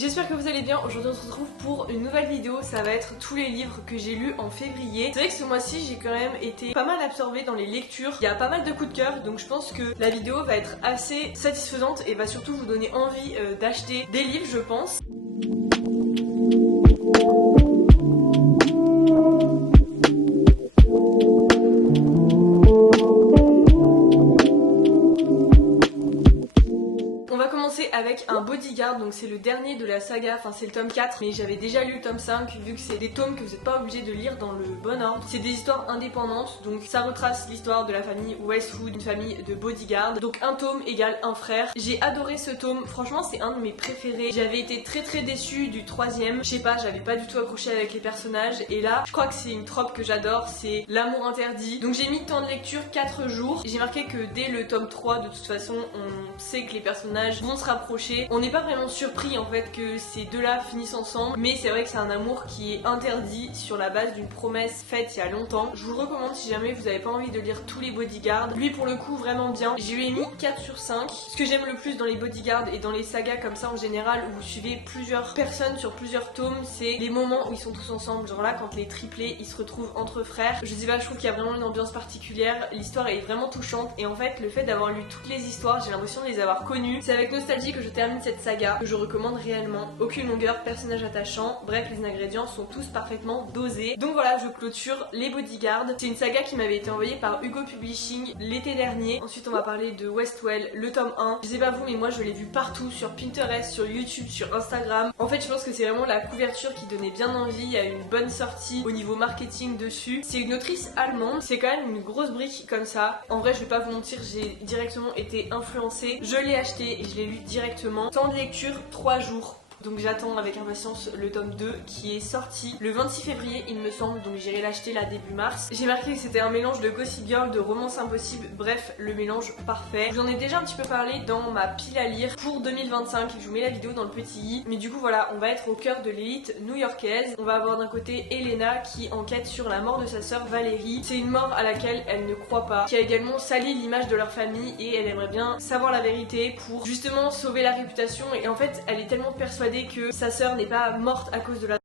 j'espère que vous allez bien. Aujourd'hui on se retrouve pour une nouvelle vidéo, ça va être tous les livres que j'ai lus en février. C'est vrai que ce mois-ci j'ai quand même été pas mal absorbée dans les lectures, il y a pas mal de coups de cœur, donc je pense que la vidéo va être assez satisfaisante et va surtout vous donner envie d'acheter des livres je pense. Avec un Bodyguard, donc c'est le dernier de la saga, enfin c'est le tome 4 mais j'avais déjà lu le tome 5 vu que c'est des tomes que vous n'êtes pas obligé de lire dans le bon ordre. C'est des histoires indépendantes, donc ça retrace l'histoire de la famille Westwood, une famille de bodyguards. Donc un tome égale un frère. J'ai adoré ce tome, franchement c'est un de mes préférés. J'avais été très déçue du troisième, je sais pas, j'avais pas du tout accroché avec les personnages et là je crois que c'est une trope que j'adore, c'est l'amour interdit. Donc j'ai mis temps de lecture 4 jours. J'ai marqué que dès le tome 3 de toute façon on sait que les personnages vont se rapprocher. On n'est pas vraiment surpris en fait que ces deux-là finissent ensemble, mais c'est vrai que c'est un amour qui est interdit sur la base d'une promesse faite il y a longtemps. Je vous le recommande si jamais vous n'avez pas envie de lire tous les bodyguards. Lui pour le coup vraiment bien. Je lui ai mis 4 sur 5. Ce que j'aime le plus dans les bodyguards et dans les sagas comme ça en général où vous suivez plusieurs personnes sur plusieurs tomes, c'est les moments où ils sont tous ensemble. Genre là quand les triplés ils se retrouvent entre frères. Je sais pas, je trouve qu'il y a vraiment une ambiance particulière. L'histoire est vraiment touchante et en fait le fait d'avoir lu toutes les histoires, j'ai l'impression de les avoir connues. C'est avec nostalgie que je termine cette saga, que je recommande réellement. Aucune longueur, personnage attachant, bref les ingrédients sont tous parfaitement dosés. Donc voilà, je clôture les bodyguards. C'est une saga qui m'avait été envoyée par Hugo Publishing l'été dernier. Ensuite on va parler de Westwell, le tome 1. Je sais pas vous mais moi je l'ai vu partout, sur Pinterest, sur YouTube, sur Instagram. En fait je pense que c'est vraiment la couverture qui donnait bien envie, il y a une bonne sortie au niveau marketing dessus. C'est une autrice allemande, c'est quand même une grosse brique comme ça. En vrai je vais pas vous mentir, j'ai directement été influencée. Je l'ai acheté et je l'ai lu directement. Temps de lecture 3 jours. Donc j'attends avec impatience le tome 2 qui est sorti le 26 février il me semble, donc j'irai l'acheter là début mars. J'ai marqué que c'était un mélange de Gossip Girl, de Romance Impossible, bref le mélange parfait. Je vous en ai déjà un petit peu parlé dans ma pile à lire pour 2025, je vous mets la vidéo dans le petit i. Mais du coup voilà, on va être au cœur de l'élite new-yorkaise. On va avoir d'un côté Elena qui enquête sur la mort de sa sœur Valérie. C'est une mort à laquelle elle ne croit pas, qui a également sali l'image de leur famille et elle aimerait bien savoir la vérité pour justement sauver la réputation. Et en fait elle est tellement persuadée que sa sœur n'est pas morte à cause de la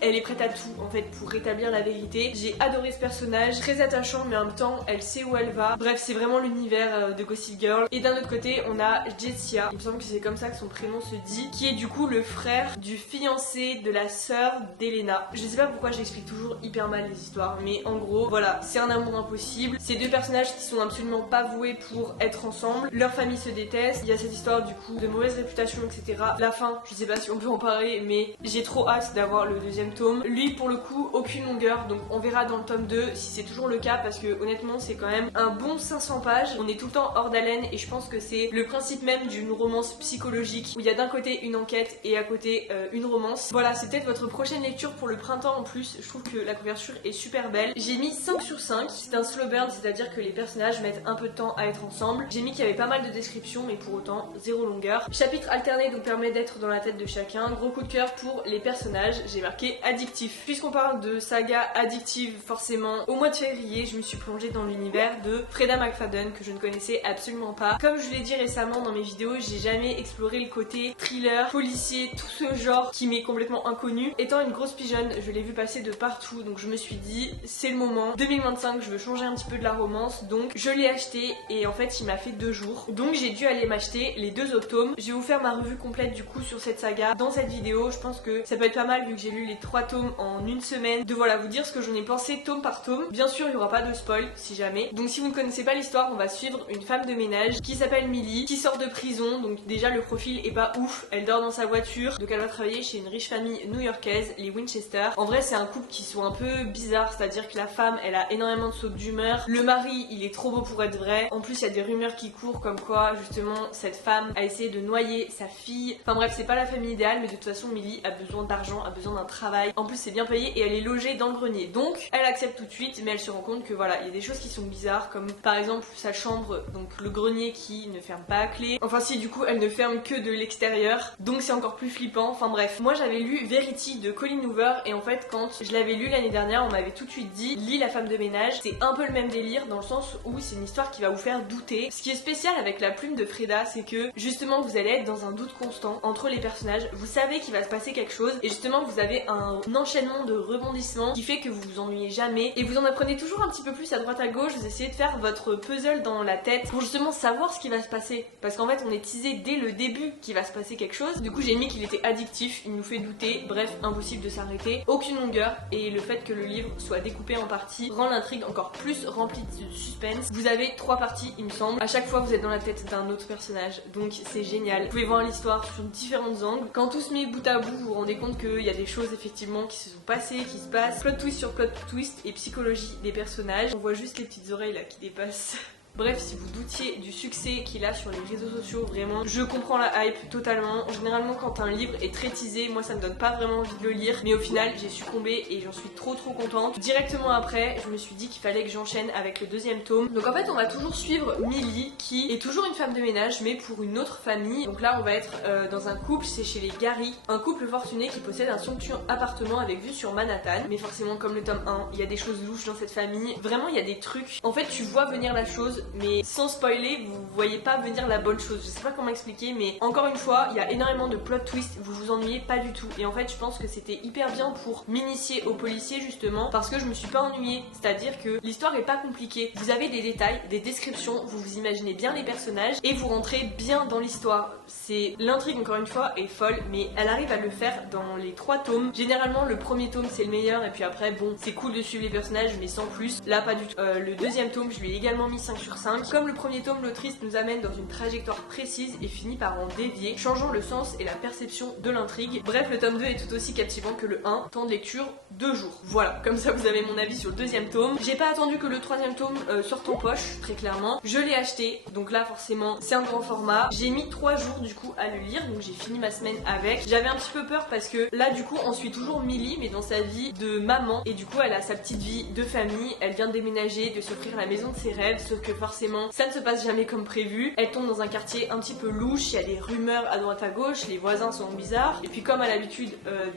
elle est prête à tout en fait pour rétablir la vérité. J'ai adoré ce personnage, très attachant mais en même temps elle sait où elle va. Bref c'est vraiment l'univers de Gossip Girl. Et d'un autre côté on a Jessia, il me semble que c'est comme ça que son prénom se dit, qui est du coup le frère du fiancé de la sœur d'Elena. Je sais pas pourquoi j'explique toujours hyper mal les histoires mais en gros voilà, c'est un amour impossible. Ces deux personnages qui sont absolument pas voués pour être ensemble, leur famille se déteste, il y a cette histoire du coup de mauvaise réputation etc. La fin, je sais pas si on peut en parler mais j'ai trop hâte d'avoir le deuxième tome. Lui pour le coup aucune longueur, donc on verra dans le tome 2 si c'est toujours le cas parce que honnêtement c'est quand même un bon 500 pages. On est tout le temps hors d'haleine et je pense que c'est le principe même d'une romance psychologique où il y a d'un côté une enquête et à côté une romance. Voilà, c'est peut-être votre prochaine lecture pour le printemps en plus. Je trouve que la couverture est super belle. J'ai mis 5 sur 5. C'est un slow burn, c'est à dire que les personnages mettent un peu de temps à être ensemble. J'ai mis qu'il y avait pas mal de descriptions mais pour autant zéro longueur. Chapitre alterné donc permet d'être dans la tête de chacun. Gros coup de cœur pour les personnages. J'ai marqué addictif. Puisqu'on parle de saga addictive, forcément, au mois de février, je me suis plongée dans l'univers de Freida McFadden que je ne connaissais absolument pas. Comme je vous l'ai dit récemment dans mes vidéos, j'ai jamais exploré le côté thriller, policier, tout ce genre qui m'est complètement inconnu. Étant une grosse pigeonne, je l'ai vu passer de partout, donc je me suis dit, c'est le moment. 2025, je veux changer un petit peu de la romance, donc je l'ai acheté et en fait, il m'a fait 2 jours. Donc j'ai dû aller m'acheter les 2 autres tomes. Je vais vous faire ma revue complète du coup sur cette saga dans cette vidéo. Je pense que ça peut être pas mal vu que j'ai lu les 3 tomes en une semaine, de voilà vous dire ce que j'en ai pensé tome par tome. Bien sûr il n'y aura pas de spoil si jamais. Donc si vous ne connaissez pas l'histoire, on va suivre une femme de ménage qui s'appelle Millie, qui sort de prison, donc déjà le profil est pas ouf, elle dort dans sa voiture, donc elle va travailler chez une riche famille new-yorkaise, les Winchester. En vrai c'est un couple qui sont un peu bizarres, c'est-à-dire que la femme elle a énormément de sautes d'humeur, le mari il est trop beau pour être vrai, en plus il y a des rumeurs qui courent comme quoi justement cette femme a essayé de noyer sa fille. Enfin bref c'est pas la famille idéale mais de toute façon Millie a besoin d'argent, a besoin d'un travail, en plus c'est bien payé et elle est logée dans le grenier. Donc elle accepte tout de suite, mais elle se rend compte que voilà, il y a des choses qui sont bizarres, comme par exemple sa chambre, donc le grenier qui ne ferme pas à clé. Enfin si, du coup elle ne ferme que de l'extérieur, donc c'est encore plus flippant. Enfin bref, moi j'avais lu Verity de Colleen Hoover et en fait quand je l'avais lu l'année dernière, on m'avait tout de suite dit lis La femme de ménage. C'est un peu le même délire dans le sens où c'est une histoire qui va vous faire douter. Ce qui est spécial avec la plume de Freda, c'est que justement vous allez être dans un doute constant entre les personnages. Vous savez qu'il va se passer quelque chose et justement vous avez un enchaînement de rebondissements qui fait que vous vous ennuyez jamais et vous en apprenez toujours un petit peu plus à droite à gauche. Vous essayez de faire votre puzzle dans la tête pour justement savoir ce qui va se passer, parce qu'en fait on est teasé dès le début qu'il va se passer quelque chose. Du coup j'ai mis qu'il était addictif, il nous fait douter, bref impossible de s'arrêter, aucune longueur, et le fait que le livre soit découpé en parties rend l'intrigue encore plus remplie de suspense. Vous avez 3 parties il me semble, à chaque fois vous êtes dans la tête d'un autre personnage, donc c'est génial. Vous pouvez voir l'histoire sous différents angles. Quand tout se met bout à bout, vous vous rendez compte qu'il y a des choses effectivement qui se sont passées, qui se passent. Plot twist sur plot twist et psychologie des personnages. On voit juste les petites oreilles là qui dépassent. Bref, si vous doutiez du succès qu'il a sur les réseaux sociaux, vraiment, je comprends la hype totalement. Généralement, quand un livre est très teasé, moi ça me donne pas vraiment envie de le lire, mais au final, j'ai succombé et j'en suis trop contente. Directement après, je me suis dit qu'il fallait que j'enchaîne avec le 2e tome. Donc en fait, on va toujours suivre Millie, qui est toujours une femme de ménage, mais pour une autre famille. Donc là, on va être dans un couple, c'est chez les Gary, un couple fortuné qui possède un somptueux appartement avec vue sur Manhattan. Mais forcément, comme le tome 1, il y a des choses louches dans cette famille. Vraiment, il y a des trucs. En fait, tu vois venir la chose, mais sans spoiler, vous voyez pas venir la bonne chose. Je sais pas comment expliquer, mais encore une fois, il y a énormément de plot twists, vous vous ennuyez pas du tout. Et en fait, je pense que c'était hyper bien pour m'initier aux policiers justement, parce que je me suis pas ennuyée. C'est-à-dire que l'histoire est pas compliquée. Vous avez des détails, des descriptions, vous vous imaginez bien les personnages et vous rentrez bien dans l'histoire. C'est l'intrigue encore une fois est folle, mais elle arrive à le faire dans les 3 tomes. Généralement, le 1er tome c'est le meilleur et puis après bon, c'est cool de suivre les personnages, mais sans plus. Là, pas du tout. Le 2e tome, je lui ai également mis 5 sur 5. Comme le 1er tome, l'autrice nous amène dans une trajectoire précise et finit par en dévier, changeant le sens et la perception de l'intrigue. Bref, le tome 2 est tout aussi captivant que le 1, temps de lecture 2 jours. Voilà, comme ça vous avez mon avis sur le 2e tome. J'ai pas attendu que le 3e tome sorte en poche, très clairement. Je l'ai acheté, donc là forcément c'est un grand format. J'ai mis 3 jours du coup à le lire, donc j'ai fini ma semaine avec. J'avais un petit peu peur parce que là du coup on suit toujours Millie, mais dans sa vie de maman, et du coup elle a sa petite vie de famille, elle vient de déménager, de s'offrir la maison de ses rêves, sauf que forcément ça ne se passe jamais comme prévu. Elle tombe dans un quartier un petit peu louche, il y a des rumeurs à droite à gauche, les voisins sont bizarres, et puis comme à l'habitude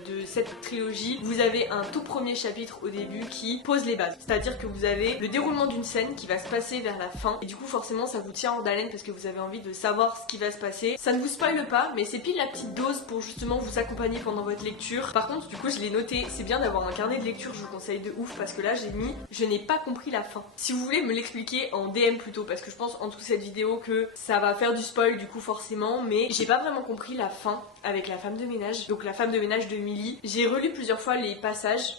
de cette trilogie, vous avez un tout premier chapitre au début qui pose les bases, c'est-à-dire que vous avez le déroulement d'une scène qui va se passer vers la fin, et du coup forcément ça vous tient en haleine parce que vous avez envie de savoir ce qui va se passer. Ça ne vous spoile pas, mais c'est pile la petite dose pour justement vous accompagner pendant votre lecture. Par contre du coup je l'ai noté, c'est bien d'avoir un carnet de lecture, je vous conseille de ouf, parce que là j'ai mis je n'ai pas compris la fin. Si vous voulez me l'expliquer en DM plutôt, parce que je pense en dessous de cette vidéo que ça va faire du spoil du coup forcément, mais j'ai pas vraiment compris la fin avec la femme de ménage, donc la femme de ménage de Millie. J'ai relu plusieurs fois les passages,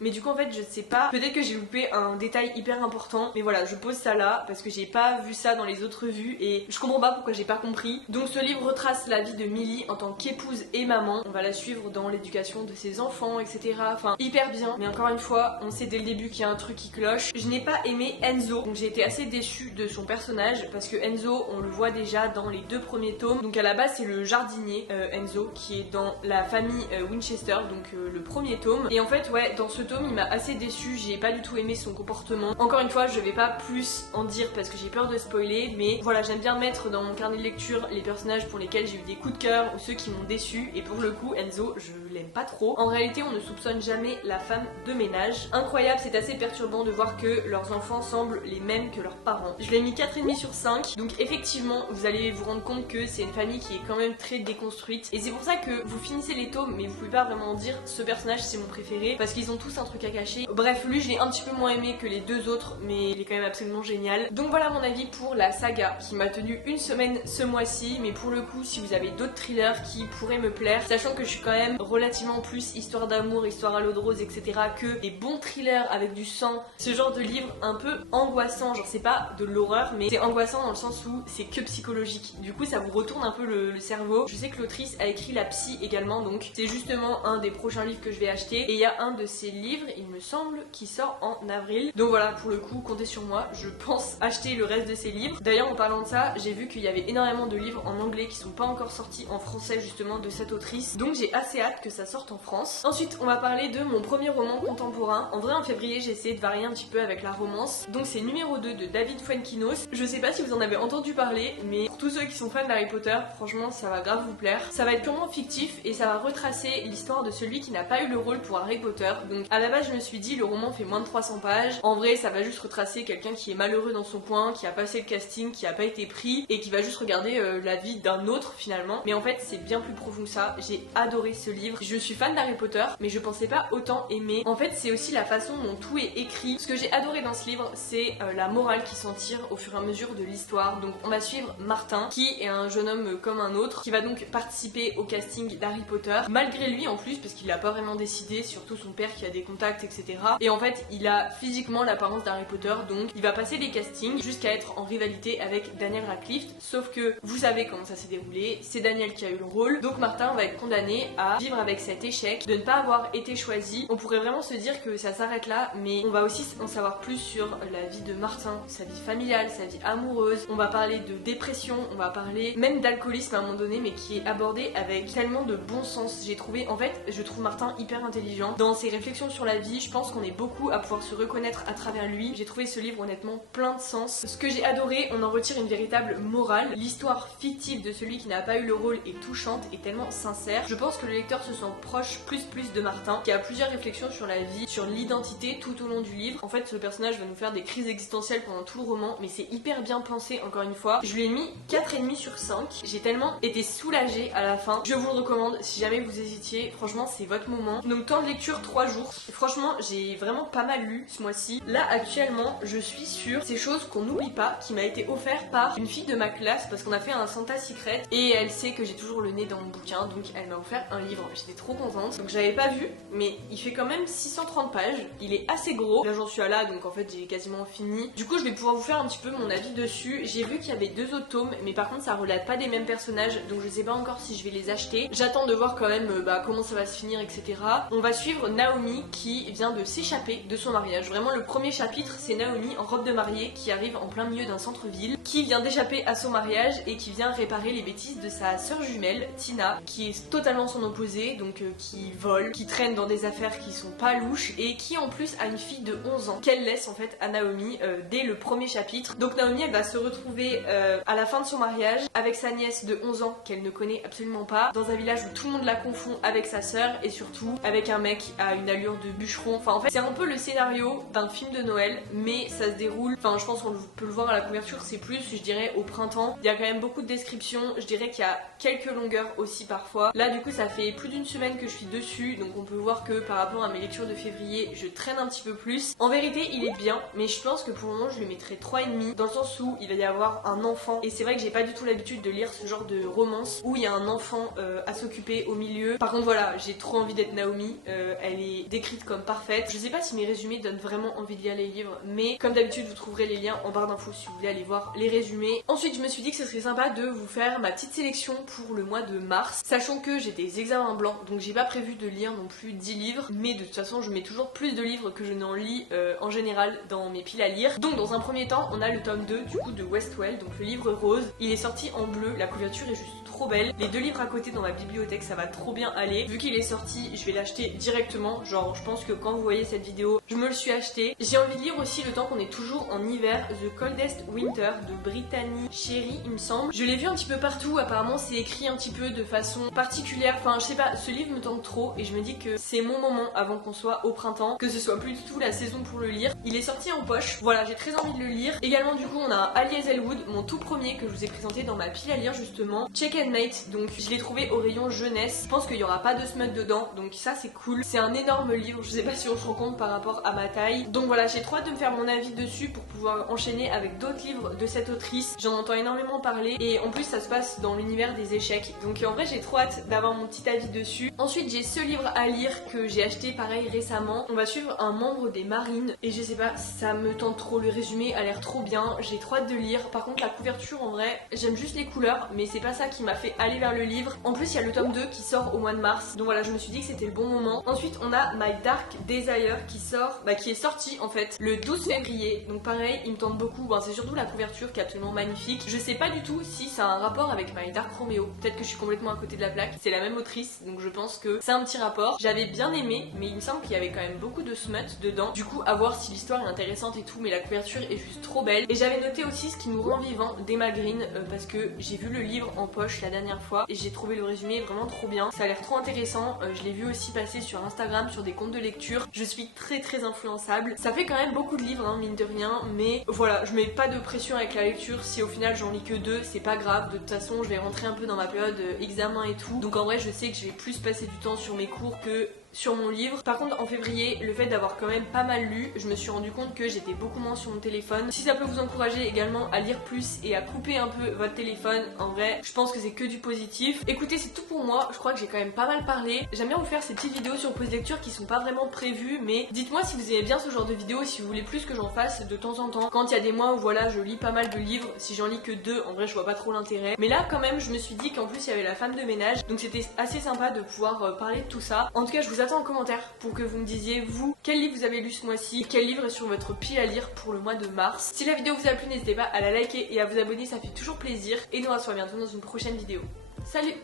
mais du coup en fait je sais pas, peut-être que j'ai loupé un détail hyper important, mais voilà, je pose ça là parce que j'ai pas vu ça dans les autres vues et je comprends pas pourquoi j'ai pas compris. Donc ce livre retrace la vie de Millie en tant qu'épouse et maman. On va la suivre dans l'éducation de ses enfants, etc. Enfin hyper bien, mais encore une fois on sait dès le début qu'il y a un truc qui cloche. Je n'ai pas aimé Enzo, donc j'ai été assez déçue de son personnage parce que Enzo on le voit déjà dans les 2 premiers tomes. Donc à la base c'est le jardinier Enzo qui est dans la famille Winchester, donc le 1er tome. Et en fait ouais, dans ce tome il m'a assez déçu, j'ai pas du tout aimé son comportement. Encore une fois je vais pas plus en dire parce que j'ai peur de spoiler, mais voilà, j'aime bien mettre dans mon carnet de lecture les personnages pour lesquels j'ai eu des coups de cœur ou ceux qui m'ont déçu, et pour le coup Enzo je l'aime pas trop. En réalité on ne soupçonne jamais la femme de ménage. Incroyable, c'est assez perturbant de voir que leurs enfants semblent les mêmes que leurs parents. Je l'ai mis 4,5 sur 5, donc effectivement vous allez vous rendre compte que c'est une famille qui est quand même très déconstruite, et c'est pour ça que vous finissez les tomes mais vous pouvez pas vraiment dire ce personnage c'est mon préféré parce qu'ils ont tous un truc à cacher. Bref, lui je l'ai un petit peu moins aimé que les 2 autres, mais il est quand même absolument génial. Donc voilà mon avis pour la saga qui m'a tenu une semaine ce mois-ci, mais pour le coup si vous avez d'autres thrillers qui pourraient me plaire, sachant que je suis quand même relativement plus histoire d'amour, histoire à l'eau de rose, etc. que des bons thrillers avec du sang, ce genre de livre un peu angoissant, genre c'est pas de l'horreur mais c'est angoissant dans le sens où c'est que psychologique, du coup ça vous retourne un peu le cerveau. Je sais que l'autrice a écrit La Psy également, donc c'est justement un des prochains livres que je vais acheter, et il y a un de ces livres livre, il me semble, qui sort en avril. Donc voilà, pour le coup, comptez sur moi, je pense acheter le reste de ces livres. D'ailleurs, en parlant de ça, j'ai vu qu'il y avait énormément de livres en anglais qui sont pas encore sortis en français justement de cette autrice. Donc j'ai assez hâte que ça sorte en France. Ensuite, on va parler de mon premier roman contemporain. En vrai, en février, j'ai essayé de varier un petit peu avec la romance. Donc c'est numéro 2 de David Fuenquinos. Je sais pas si vous en avez entendu parler, mais pour tous ceux qui sont fans d'Harry Potter, franchement, ça va grave vous plaire. Ça va être purement fictif et ça va retracer l'histoire de celui qui n'a pas eu le rôle pour Harry Potter. Donc à la base, je me suis dit, le roman fait moins de 300 pages. En vrai, ça va juste retracer quelqu'un qui est malheureux dans son coin, qui a passé le casting, qui a pas été pris et qui va juste regarder la vie d'un autre finalement. Mais en fait, c'est bien plus profond que ça. J'ai adoré ce livre. Je suis fan d'Harry Potter, mais je pensais pas autant aimer. En fait, c'est aussi la façon dont tout est écrit. Ce que j'ai adoré dans ce livre, c'est la morale qui s'en tire au fur et à mesure de l'histoire. Donc on va suivre Martin, qui est un jeune homme comme un autre, qui va donc participer au casting d'Harry Potter, malgré lui en plus, parce qu'il l'a pas vraiment décidé, surtout son père qui a des contacts, etc. Et en fait, il a physiquement l'apparence d'Harry Potter, donc il va passer des castings jusqu'à être en rivalité avec Daniel Radcliffe. Sauf que vous savez comment ça s'est déroulé, c'est Daniel qui a eu le rôle, donc Martin va être condamné à vivre avec cet échec de ne pas avoir été choisi. On pourrait vraiment se dire que ça s'arrête là, mais on va aussi en savoir plus sur la vie de Martin, sa vie familiale, sa vie amoureuse. On va parler de dépression, on va parler même d'alcoolisme à un moment donné, mais qui est abordé avec tellement de bon sens. J'ai trouvé, en fait, je trouve Martin hyper intelligent dans ses réflexions sur la vie. Je pense qu'on est beaucoup à pouvoir se reconnaître à travers lui. J'ai trouvé ce livre honnêtement plein de sens. Ce que j'ai adoré, on en retire une véritable morale. L'histoire fictive de celui qui n'a pas eu le rôle est touchante et tellement sincère. Je pense que le lecteur se sent proche plus de Martin, qui a plusieurs réflexions sur la vie, sur l'identité tout au long du livre. En fait, ce personnage va nous faire des crises existentielles pendant tout le roman, mais c'est hyper bien pensé encore une fois. Je lui ai mis 4,5 sur 5. J'ai tellement été soulagée à la fin. Je vous le recommande si jamais vous hésitiez. Franchement, c'est votre moment. Donc temps de lecture 3 jours. Franchement, j'ai vraiment pas mal lu ce mois-ci. Là, actuellement, je suis sur ces choses qu'on n'oublie pas, qui m'a été offert par une fille de ma classe parce qu'on a fait un Santa Secret et elle sait que j'ai toujours le nez dans mon bouquin, donc elle m'a offert un livre. J'étais trop contente. Donc j'avais pas vu, mais il fait quand même 630 pages. Il est assez gros. Là, j'en suis à là, donc en fait, j'ai quasiment fini. Du coup, je vais pouvoir vous faire un petit peu mon avis dessus. J'ai vu qu'il y avait 2 autres tomes, mais par contre, ça relate pas des mêmes personnages, donc je sais pas encore si je vais les acheter. J'attends de voir quand même comment ça va se finir, etc. On va suivre Naomi qui vient de s'échapper de son mariage. Vraiment, le premier chapitre, c'est Naomi en robe de mariée qui arrive en plein milieu d'un centre-ville, qui vient d'échapper à son mariage et qui vient réparer les bêtises de sa sœur jumelle, Tina, qui est totalement son opposé, donc qui vole, qui traîne dans des affaires qui sont pas louches et qui en plus a une fille de 11 ans qu'elle laisse en fait à Naomi dès le premier chapitre. Donc Naomi, elle va se retrouver à la fin de son mariage avec sa nièce de 11 ans qu'elle ne connaît absolument pas, dans un village où tout le monde la confond avec sa sœur et surtout avec un mec à une allure de bûcheron. Enfin en fait c'est un peu le scénario d'un film de Noël, mais ça se déroule, enfin je pense qu'on peut le voir à la couverture, c'est plus je dirais au printemps. Il y a quand même beaucoup de descriptions, je dirais qu'il y a quelques longueurs aussi parfois. Là du coup ça fait plus d'une semaine que je suis dessus, donc on peut voir que par rapport à mes lectures de février, je traîne un petit peu plus. En vérité il est bien, mais je pense que pour le moment je lui mettrai 3,5 dans le sens où il va y avoir un enfant, et c'est vrai que j'ai pas du tout l'habitude de lire ce genre de romance où il y a un enfant à s'occuper au milieu. Par contre voilà, j'ai trop envie d'être Naomi, elle est décrite comme parfaite. Je sais pas si mes résumés donnent vraiment envie de lire les livres, mais comme d'habitude vous trouverez les liens en barre d'infos si vous voulez aller voir les résumés. Ensuite je me suis dit que ce serait sympa de vous faire ma petite sélection pour le mois de mars, sachant que j'ai des examens blancs, donc j'ai pas prévu de lire non plus 10 livres, mais de toute façon je mets toujours plus de livres que je n'en lis en général dans mes piles à lire. Donc dans un premier temps on a le tome 2 du coup de Westwell, donc le livre rose. Il est sorti en bleu, la couverture est juste trop belle. Les 2 livres à côté dans ma bibliothèque, ça va trop bien aller. Vu qu'il est sorti, je vais l'acheter directement. Genre, je pense que quand vous voyez cette vidéo, je me le suis acheté. J'ai envie de lire aussi, le temps qu'on est toujours en hiver, The Coldest Winter de Brittany Sherry, il me semble. Je l'ai vu un petit peu partout, apparemment c'est écrit un petit peu de façon particulière. Enfin, je sais pas, ce livre me tente trop et je me dis que c'est mon moment avant qu'on soit au printemps, que ce soit plus du tout la saison pour le lire. Il est sorti en poche, voilà, j'ai très envie de le lire. Également, du coup, on a Ali Hazelwood, mon tout premier que je vous ai présenté dans ma pile à lire justement. Check and Mate, donc je l'ai trouvé au rayon jeunesse. Je pense qu'il y aura pas de smut dedans, donc ça c'est cool. C'est un énorme livre, je sais pas si on se rend compte par rapport à ma taille. Donc voilà, j'ai trop hâte de me faire mon avis dessus pour pouvoir enchaîner avec d'autres livres de cette autrice. J'en entends énormément parler et en plus ça se passe dans l'univers des échecs. Donc en vrai j'ai trop hâte d'avoir mon petit avis dessus. Ensuite j'ai ce livre à lire que j'ai acheté pareil récemment. On va suivre un membre des marines et je sais pas, ça me tente trop. Le résumé a l'air trop bien, j'ai trop hâte de lire. Par contre la couverture en vrai, j'aime juste les couleurs, mais c'est pas ça qui m'a fait aller vers le livre. En plus il y a le tome 2 qui sort au mois de mars, donc voilà, je me suis dit que c'était le bon moment. Ensuite on a My Dark Desire qui est sorti en fait le 12 février. Donc pareil, il me tente beaucoup. C'est surtout la couverture qui est absolument magnifique. Je sais pas du tout si ça a un rapport avec My Dark Romeo. Peut-être que je suis complètement à côté de la plaque. C'est la même autrice, donc je pense que c'est un petit rapport. J'avais bien aimé, mais il me semble qu'il y avait quand même beaucoup de smut dedans. Du coup, à voir si l'histoire est intéressante et tout, mais la couverture est juste trop belle. Et j'avais noté aussi Ce qui nous rend vivant d'Emma Green parce que j'ai vu le livre en poche la dernière fois et j'ai trouvé le résumé vraiment trop bien. Ça a l'air trop intéressant. Je l'ai vu aussi passer sur Instagram, sur des comptes de lecture. Je suis très influençable. Ça fait quand même beaucoup de livres, mine de rien, mais voilà, je mets pas de pression avec la lecture. Si au final j'en lis que 2, c'est pas grave. De toute façon, je vais rentrer un peu dans ma période examen et tout. Donc en vrai, je sais que je vais plus passer du temps sur mes cours que sur mon livre. Par contre en février, le fait d'avoir quand même pas mal lu, je me suis rendu compte que j'étais beaucoup moins sur mon téléphone. Si ça peut vous encourager également à lire plus et à couper un peu votre téléphone, en vrai je pense que c'est que du positif. Écoutez, c'est tout pour moi, je crois que j'ai quand même pas mal parlé. J'aime bien vous faire ces petites vidéos sur pause lecture qui sont pas vraiment prévues, mais dites-moi si vous aimez bien ce genre de vidéos, si vous voulez plus que j'en fasse de temps en temps. Quand il y a des mois où voilà, je lis pas mal de livres, si j'en lis que 2, en vrai je vois pas trop l'intérêt. Mais là quand même je me suis dit qu'en plus il y avait la femme de ménage, donc c'était assez sympa de pouvoir parler de tout ça. En tout cas je vous attends en commentaire pour que vous me disiez vous quel livre vous avez lu ce mois-ci, quel livre est sur votre pile à lire pour le mois de mars. Si la vidéo vous a plu, n'hésitez pas à la liker et à vous abonner, ça fait toujours plaisir. Et nous on se revoit bientôt dans une prochaine vidéo. Salut!